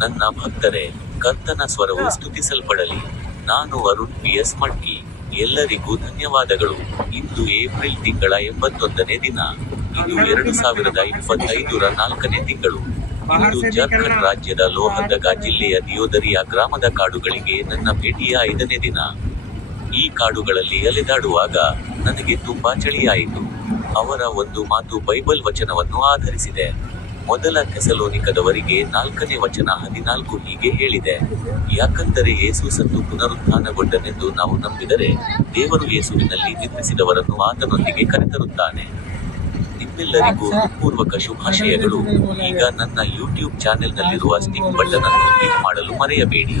ನನ್ನ ಭಕ್ತರೇ, ಕರ್ತನ ಸ್ವರವು ಸ್ತುತಿಸಲ್ಪಡಲಿ. ನಾನು ಅರುಣ್ PS ಮಡ್ಕಿ. ಎಲ್ಲರಿಗೂ ಧನ್ಯವಾದಗಳು. ಇಂದು ಏಪ್ರಿಲ್ ತಿಂಗಳ 81ನೇ ದಿನ. ಇದು 2025ರ 4ನೇ ತಿಂಗಳು. ಇಂದು ಜಾರ್ಖಂಡ್ ರಾಜ್ಯದ ಲೋಹರ್ದಗಾ ಜಿಲ್ಲೆಯ ದಿಯೋದರಿಯಾ ಗ್ರಾಮದ ಕಾಡುಗಳಿಗೆ ನನ್ನ ಭೇಟಿಯ 5ನೇ ದಿನ. ಈ ಕಾಡುಗಳಲ್ಲಿ ಅಲೆದಾಡುವಾಗ ನನಗೆ ತುಂಬಾ ಚಳಿಯಾಯಿತು. ಅವರ ಒಂದು ಮಾತು ಬೈಬಲ್ ವಚನವನ್ನು ಆಧರಿಸಿದೆ. ಮೊದಲ ಥೆಸಲೋನಿಕದವರಿಗೆ 4ನೇ ವಚನ 14 ಹೀಗೆ ಹೇಳಿದೆ: ಯಾಕಂದರೆ ಯೇಸು ಸತ್ತು ಪುನರುತ್ಥಾನಗೊಂಡನೆಂದು ನಾವು ನಂಬಿದರೆ, ದೇವರು ಯೇಸುವಿನಲ್ಲಿ ನಿದ್ರಿಸಿದವರನ್ನು ಆತನೊಂದಿಗೆ ಕರೆತರುತ್ತಾನೆ. ನಿಮ್ಮೆಲ್ಲರಿಗೂ ಹೃತ್ಪೂರ್ವಕ ಶುಭಾಶಯಗಳು. ಈಗ ನನ್ನ ಯೂಟ್ಯೂಬ್ ಚಾನೆಲ್ನಲ್ಲಿರುವ ಸ್ಟಿಕ್ ಬಟನ್ ಅನ್ನು ಕ್ಲಿಕ್ ಮಾಡಲು ಮರೆಯಬೇಡಿ.